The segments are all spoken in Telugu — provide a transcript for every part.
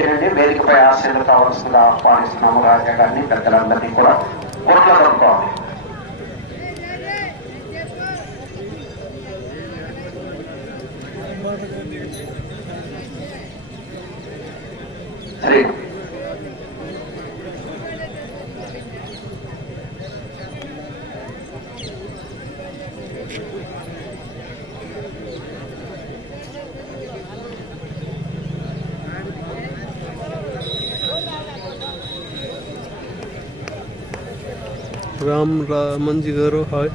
ఎక్కినండి వేదికపై ఆశీర్లు కావాల్సిందిగా ఆహ్వానిస్తున్నాము రాజా గారిని పెద్దలందరినీ కూడా కోట్ల కలుపుకోవాలి రామ్ రామంజీ గారు హాయ్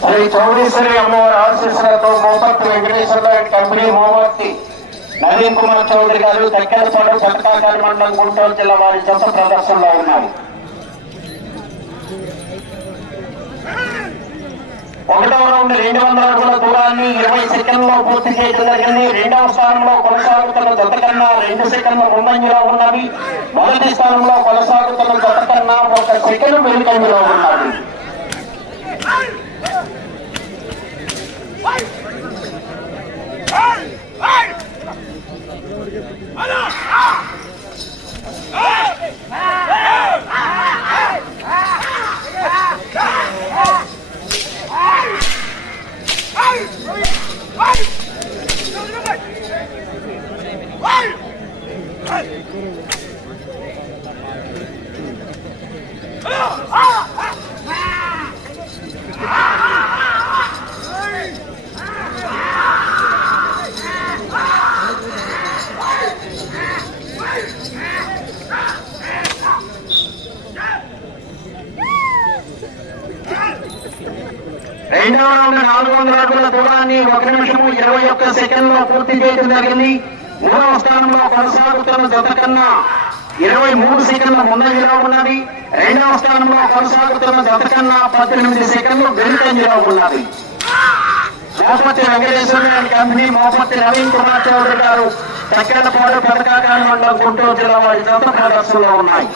శ్రీ చౌడేశ్వరి అమ్మవారి ఆశీస్సులతో మోపత్తి వెంకటేశ్వర కంపెనీ మోమర్తి నవీన్ కుమార్ చౌదరి గారు దక్కెలపాడు పట్టకాకారి మండలం గుంటూరు జిల్లా వారి జత ప్రదర్శనలో ఉన్నారు. ఒకటవ రౌండ్ రెండు వందల అడుగుల దూరాన్ని ఇరవై సెకండ్లో పూర్తి చేయడం జరిగింది. రెండవ స్థానంలో కొనసాగుతున్న జత కన్నా రెండు సెకండ్ల ముందంజలో ఉన్నవి. మొదటి స్థానంలో కొనసాగుతున్న జత కన్నా ఒక సెకండ్ వెనుకంజలో ఉన్నది రెండవ రౌండ్ నాలుగు వందల అడుగుల దూరాన్ని ఒక నిమిషము ఇరవై ఒక్క సెకండ్లో పూర్తి చేయడం జరిగింది. మూడవ స్థానంలో కొనసాగుతున్న జత కన్నా ఇరవై మూడు సెకండ్ల ముందంజలో ఉన్నది. రెండవ స్థానంలో కొనసాగుతున్న జత కన్నా పద్దెనిమిది సెకండ్లు వెనుకంజలో ఉన్నది. మోపతి వెంకటేశ్వర గారి కంపెనీ మోపతి నవీన్ కుమార్ చౌదరి గారు తక్కెళ్ళపాడు పథకాకాని మండలం గుంటూరు జిల్లా వారి జత ప్రదర్శనలో ఉన్నాయి.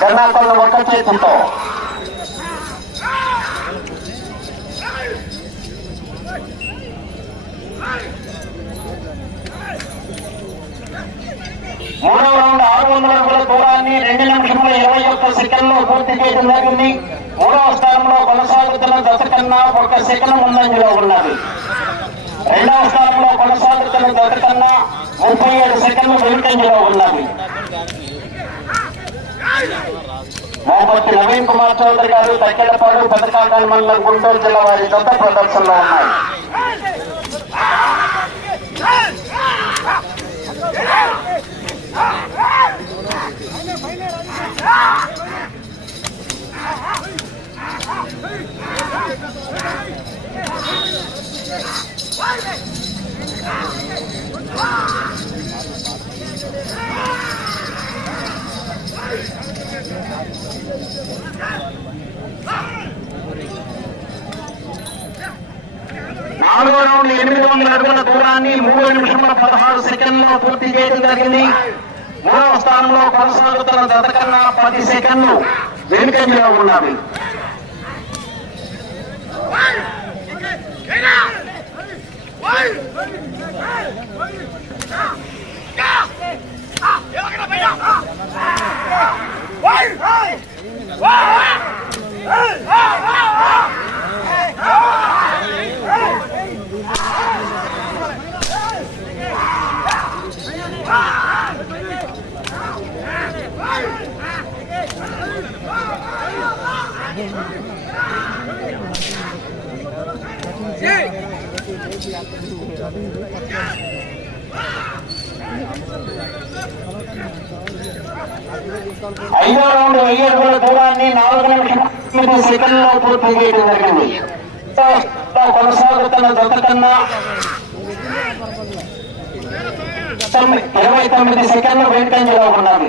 కర్ణాకొండ ఒక్క చేతులతో. మూడవ రౌండ్ ఆరు వందల అడుగుల దూరాన్ని రెండు నిమిషముల ఇరవై ఒక్క సెకండ్లో పూర్తి చేయడం జరిగింది. మూడవ స్థానంలో కొనసాగుతున్న దశ కన్నా ఒక సెకండ్ ముందంజలో ఉన్నది. రెండవ స్థానంలో కొనసాగుతున్న దశ కన్నా ముప్పై ఏడు సెకండ్లు వెనుకంజలో ఉన్నది. మోపతి నవీన్ కుమార్ చౌదరి గారు తక్కెడపాడు పథకాకాల మండలం గుంటూరు జిల్లా వారి దొంత ప్రదర్శనలో ఉన్నాయి. నాలుగో రౌండ్ ఎనిమిది వందల అడుగుల దూరాన్ని మూడు నిమిషముల పదహారు సెకండ్లలో పూర్తి చేయడం జరిగింది మూడవ స్థానంలో కొనసాగుతున్న జత కన్నా పది సెకండ్లు వెనుకంజలో ఉన్నవి Yeah! Yeah. ఐదో రౌండ్ వెయ్యి అడుగుల దూరాన్ని నాలుగు సెకండ్లో పూర్తి చేయడం జరిగింది. కొనసాగుతున్న దొరకకన్నా ఇరవై తొమ్మిది సెకండ్లు వెయిట్ టైం ఉన్నది.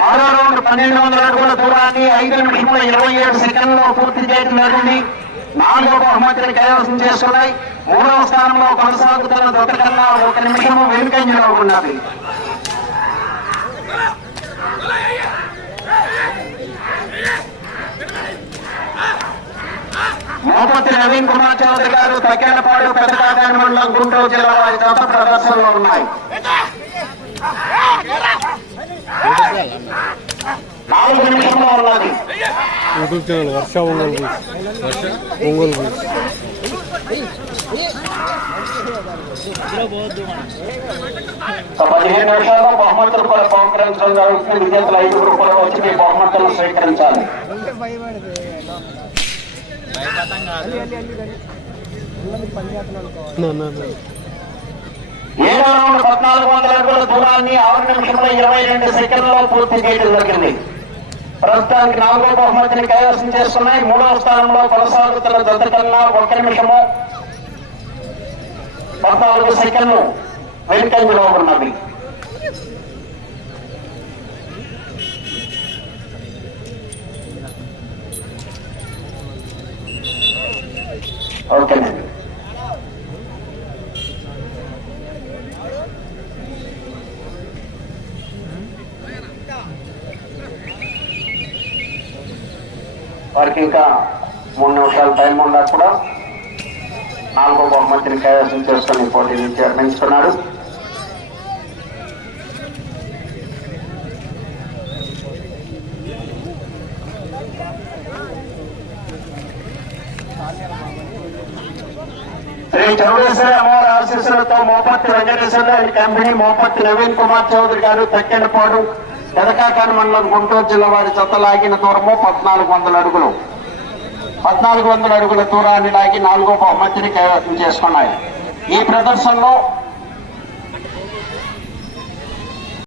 ఆరో రౌండ్ పన్నెండు వందల అడుగుల దూరాన్ని ఐదు నిమిషముల ఇరవై ఏడు సెకండ్లో పూర్తి చేయడం జరిగింది. నాలుగో బహుమతిని కైవసం చేస్తున్నాయి మూడవ స్థానంలో కొనసాగుతున్న దొంగ కన్నా ఒక నిమిషము వెనుకంజలో ఉన్నది మోపతి నవీన్ కుమార్ చౌదరి గారు తక్కేలపాడు పెద్దకాకాని మండలం గుంటూరు జిల్లా వారి జత ప్రదర్శనలో ఉన్నాయి. నాలుగు నిమిషంలో ఉన్నది. యూట్యూబ్ ఛానల్ వర్ష ఒంగోలు ఒంగోలు పదిహేను నిమిషాల్లో బహుకరించడం జరుగుతుంది. వచ్చి బహుమతులను స్వీకరించాలి. ఏడో రౌండ్ పద్నాలుగు వందల అడుగుల దూరాన్ని ఆరు నిమిషంలో ఇరవై రెండు సెకండ్లో పూర్తి చేయడం జరిగింది. ప్రస్తుతానికి నాలుగో బహుమతిని కైవసం చేస్తున్నాయి మూడవ స్థానంలో కొనసాగుతున్న జత కన్నా ఒక నిమిషము పద్నాలుగు సెకండ్లు వెనుకంజలో ఉన్నది. ఓకేనండి వారికి ఇంకా మూడు నిమిషాలు టైం ఉన్నా కూడా నాలుగో బహుమతిని కైవసం చేసుకుని పోటీ నుంచి నిర్ణయించుకున్నాడు ఆశీస్సులతో మోపత్తి వెంకటేశ్వర కంపెనీ మోపత్తి నవీన్ కుమార్ చౌదరి గారు తక్కెండపాడు ఎదకాకాని మండలం గుంటూరు జిల్లా వారి చెత్త లాగిన దూరము పద్నాలుగు వందల అడుగులు. పద్నాలుగు వందల అడుగుల దూరాన్ని లాగి నాలుగో బహుమతిని కైవసం చేసుకున్నాయి. ఈ ప్రదర్శనలో